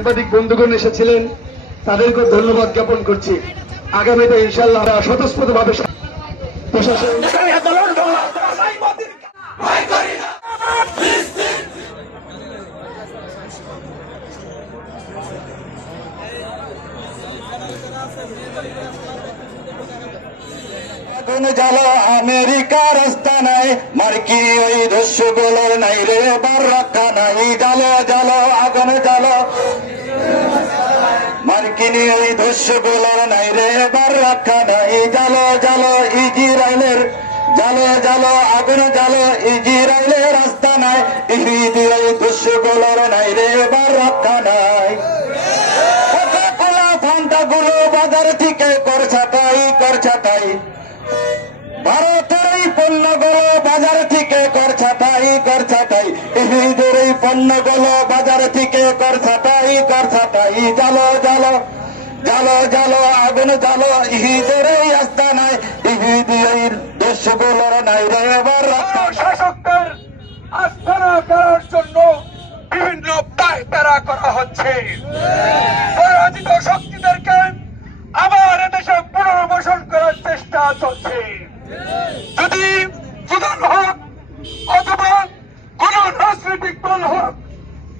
সাংবাদিক বন্ধুগণ এসেছিলেন, তাদেরকে ধন্যবাদ জ্ঞাপন করছি। আগামীতে ইনশাআল্লাহ স্বতঃস্ফূর্তভাবে প্রশাসন জ্বালো আমেরিকার রাস্তা নাই, মার্কি ওই দস্যুগুলোর নাই রে বার রক্ষা নাই। জ্বালো জ্বালো আগুন জ্বালো মার্কিনি ওই দস্যুগুলোর নাই রে বার রক্ষা নাই। জ্বালো জ্বালো ইজরাইলের জ্বালো জ্বালো আগুন জ্বালো ইজরাইলের রাস্তা নাই। ইহুদি ওই দস্যুগুলোর নাই রে বার রক্ষা নাই। কোলা ফান্টা গুলো বাজার থেকে করছাটাই ভারতের এই পণ্যগুলো বাজার থেকে করছাটাই ইহুদের এই পণ্যগুলো বাজার থেকে করছাটাই। জ্বালো জ্বালো জ্বালো জ্বালো আগুন জ্বালো ইহুদের এই রাস্তা নাই। ইহুদি এই দেশগুলোর নাই রে এবার শাসকদের আস্থানা করার জন্য বিভিন্ন পায়তারা করা হচ্ছে। পরাজিত শক্তিদেরকে আবার এদেশে পুনর্বাসন করার চেষ্টা চলছে। যদি প্রধান হোক অথবা কোন রাজনৈতিক দল হোক,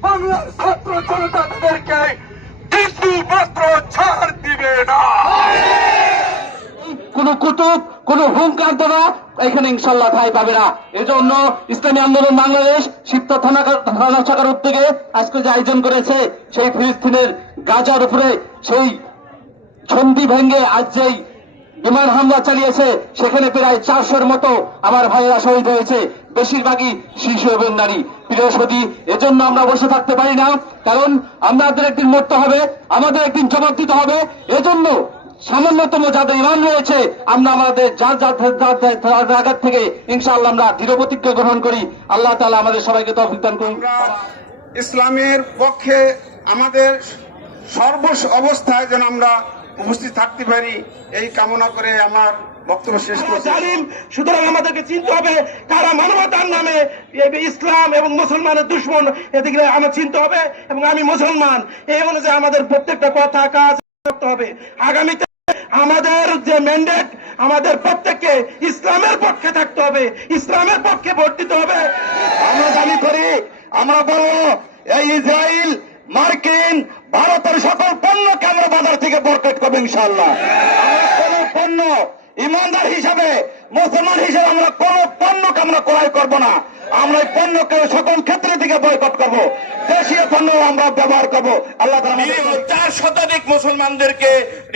বাংলার ছাত্র জনতা তাদেরকে কিছু মাত্র ছাড় দিবে না। কোন কুতুব কোন হুঙ্কার দেওয়া এখানে ইনশাল্লাহ ঠাঁই পাবে না। এজন্য ইসলামী আন্দোলন বাংলাদেশ শিবতা থানা শাখার উদ্যোগে আজকে যে আয়োজন করেছে, সেই ফিলিস্তিনের গাজার উপরে সেই ছন্দি ভেঙ্গে আজ যেই বিমান হামলা চালিয়েছে, সেখানে প্রায় 400-র মতো আমার ভাইয়েরা শহীদ হয়েছে, বেশিরভাগই শিশু এবং নারী। বৃহস্পতি, এজন্য আমরা বসে থাকতে পারি না, কারণ আমাদের একদিন মরতে হবে, আমাদের একদিন জবাব দিতে হবে। এজন্য সামান্যতম যাদের ইমান রয়েছে, আমরা আমাদের যার জায়গা থেকে ইনশাআল্লাহ আমরা দৃঢ় প্রতিজ্ঞা গ্রহণ করি। আল্লাহ তাআলা আমাদের সবাইকে তৌফিক দান করুন। ইসলামের পক্ষে আমাদের সর্ব অবস্থায় যেন আমরা উপস্থিত থাকতে পারি, এই কামনা করে আমার বক্তব্য শেষ করছি। সুতরাং আমাদেরকে চিনতে হবে কারা মানবতার নামে ইসলাম এবং মুসলমানের দুশ্মন, এদিকে আমার চিনতে হবে। এবং আমি মুসলমান, এই অনুযায়ী আমাদের প্রত্যেকটা কথা কাজ করতে হবে। আগামীতে আমাদের যে ম্যান্ডেট, আমাদের প্রত্যেককে ইসলামের পক্ষে থাকতে হবে, ইসলামের পক্ষে ভোট দিতে হবে। আমরা দাবি করি, আমরা বলবো এই ইসরায়েল, মার্কিন, ভারতের সকল পণ্যকে আমরা বাজার থেকে বয়কট করবো ইনশাআল্লাহ। আমরা কোন পণ্য ইমানদার হিসাবে, মুসলমান হিসাবে আমরা কোন পণ্যকে আমরা ক্রয় করবো না। আমরা এই পণ্যকে সকল ক্ষেত্রে থেকে বয়কট করবো, দেশীয় পণ্য আমরা ব্যবহার করবো। আল্লাহ 4 শতাধিক মুসলমানদেরকে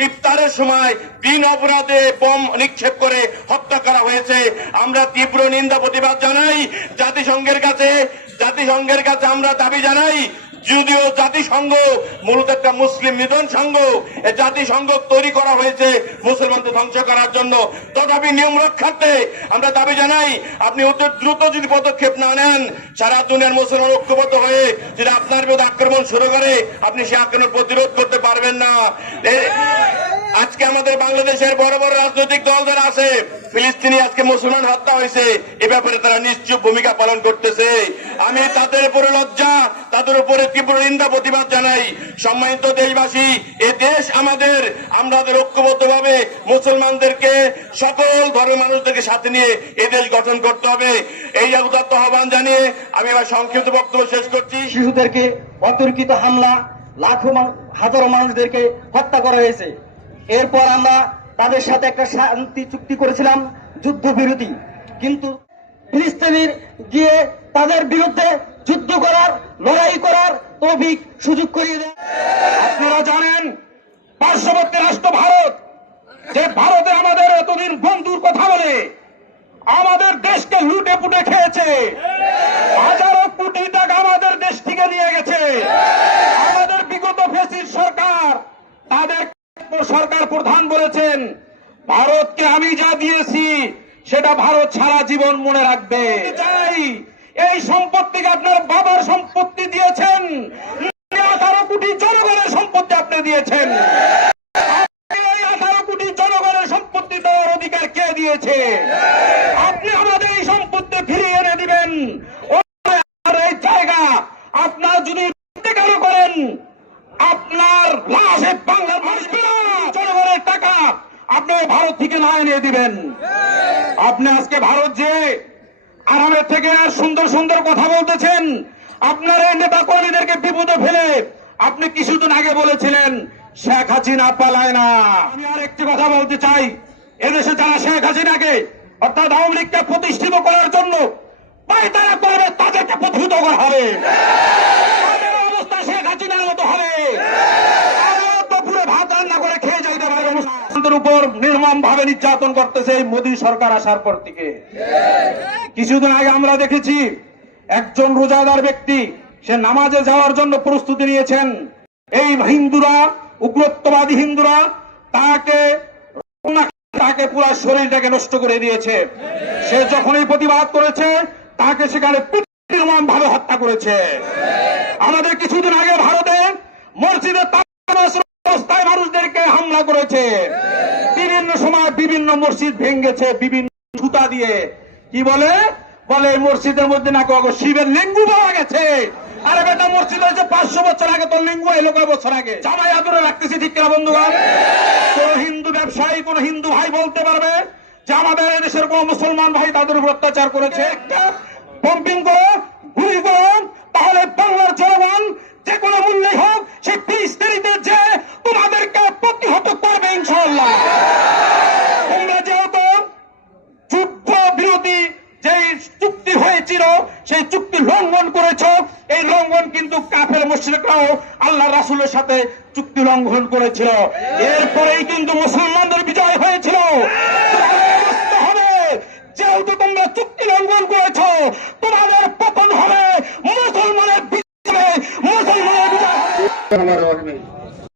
ইফতারের সময় বিন অপরাধে বোম নিক্ষেপ করে হত্যা করা হয়েছে। আমরা তীব্র নিন্দা প্রতিবাদ জানাই। জাতিসংঘের কাছে আমরা দাবি জানাই, যদিও জাতিসংঘ মূলত একটা মুসলিম মিলন সংঘ, এই জাতিসংঘ তৈরি করা হয়েছে মুসলমানদের ধ্বংস করার জন্য, তথাপি নিয়ম রক্ষার্থে আমরা দাবি জানাই, আপনি অতি দ্রুত যদি পদক্ষেপ না নেন, সারা দুনিয়ার মুসলমান ঐক্যবদ্ধ হয়ে যদি আপনার বিরুদ্ধে আক্রমণ শুরু করে, আপনি সে আক্রমণ প্রতিরোধ করতে পারবেন না। আজকে আমাদের বাংলাদেশের বড় বড় রাজনৈতিক দল যারা আছে, ফিলিস্তিনি আজকে মুসলমান হত্যা হয়েছে, এ ব্যাপারে তারা নিশ্চুপ ভূমিকা পালন করতেছে। আমি তাদের উপরে লজ্জা, তাদের উপরে তীব্র নিন্দা প্রতিবাদ জানাই। সম্মানিত দেশবাসী, এ দেশ আমাদের, আমাদের ঐক্যবদ্ধভাবে মুসলমানদেরকে, সকল ধর্মের মানুষদেরকে সাথে নিয়ে এ দেশ গঠন করতে হবে। এই উদাত্ত আহ্বান জানিয়ে আমি আমার সংক্ষিপ্ত বক্তব্য শেষ করছি। শিশুদেরকে অতর্কিত হামলা, লাখো হাজারো মানুষদেরকে হত্যা করা হয়েছে। এরপর আমরা তাদের সাথে একটা শান্তি চুক্তি করেছিলাম, যুদ্ধবিরতি, কিন্তু ফিলিস্তিনের গিয়ে তাদের বিরুদ্ধে যুদ্ধ করার, লড়াই করার তৌফিক সুযোগ করিয়ে দেয়। আপনারা জানেন পার্শ্ববর্তী রাষ্ট্র ভারত, যে ভারতে আমাদের এতদিন বন্ধুর কথা বলে আমাদের দেশকে লুটে পুটে খেয়েছে, হাজারো কোটি টাকা আমাদের দেশ থেকে নিয়ে গেছে। আমাদের বিগত ফেসির সরকার, তাদের সরকার প্রধান বলেছেন, ভারতকে আমি যা দিয়েছি সেটা ভারত সারা জীবন মনে রাখবে। চাই এই সম্পত্তিকে আপনার বাবার সম্পত্তি দিয়েছেন, 18 কোটি জনগণের সম্পত্তি আপনি দিয়েছেন। এই 18 কোটি জনগণের সম্পত্তি দেওয়ার অধিকার কে দিয়েছে? আপনি আমাদের এই সম্পত্তি ফিরিয়ে এনে দিবেন। এই জায়গা আপনার যদি করেন, বাংলার মানুষ জনগণের টাকা আপনি ভারত থেকে না এনে দিবেন। আপনি আজকে ভারত যে আরামের থেকে সুন্দর সুন্দর কথা বলতেছেন, আপনার এই নেতা কর্মীদেরকে বিপদে ফেলে আপনি কিছুদিন আগে বলেছিলেন শেখ হাসিনা পালায় না। আমি আর একটি কথা বলতে চাই, এদেশে যারা শেখ হাসিনাকে অর্থাৎ আওয়ামী লীগকে প্রতিষ্ঠিত করার জন্য পায়তারা করবে তাদেরকে প্রতিহত করা হবে। তাদের অবস্থা শেখ হাসিনার মতো হবে, পুরো ভাত রান্না করে খেয়ে যাইতে পারে। অনুষ্ঠানের উপর নির্মম ভাবে নির্যাতন করতেছে এই মোদী সরকার আসার পর থেকে। কিছুদিন আগে আমরা দেখেছি একজন রোজাদার ব্যক্তি, সে নামাজে যাওয়ার জন্য প্রস্তুতি নিয়েছেন, এই হিন্দুরা, উগ্রত্ববাদী হিন্দুরা তাকে পুরো শরীরটাকে নষ্ট করে দিয়েছে। সে যখনই প্রতিবাদ করেছে তাকে সেখানে নির্মম ভাবে হত্যা করেছে। আমাদের কিছুদিন আগে ভারতে মসজিদে অবস্থায় মানুষদেরকে হামলা করেছে, বিভিন্ন সময় বিভিন্ন মসজিদ ভেঙেছে বিভিন্ন জুতা দিয়ে। কি বলে এই মসজিদের মধ্যে নাকি শিবের লিঙ্গু পাওয়া গেছে। আরে বেটা, মসজিদ হয়েছে 500 বছর আগে, তোর লিঙ্গু এলো কয় বছর আগে? জামাই আদরে রাখতেছি, ঠিক কিনা বন্ধুগণ? কোন হিন্দু ব্যবসায়ী, কোন হিন্দু ভাই বলতে পারবে যে আমাদের এদেশের কোন মুসলমান ভাই তাদের উপর অত্যাচার করেছে? একটা পম্পিং করো, গুলি করো, তাহলে বাংলার জনগণ যে কোনো মূল্যেই হোক সেই 30 তারিখে যে তোমাদেরকে প্রতিহত করবে ইনশাআল্লাহ। তোমরা যেহেতু যুদ্ধ বিরোধী যে চুক্তি হয়েছিল সেই চুক্তি লঙ্ঘন করেছ, এই লঙ্ঘন কিন্তু কাফের মুশরিকরাও আল্লাহ রাসূলের সাথে চুক্তি লঙ্ঘন করেছিল। এরপরেই কিন্তু মুসলমানদের বিজয় হয়েছিল। হবে যেহেতু তোমরা চুক্তি লঙ্ঘন করেছ, তোমাদের পতন হবে, মুসলমানের বিজয়, মুসলমানের বিজয়।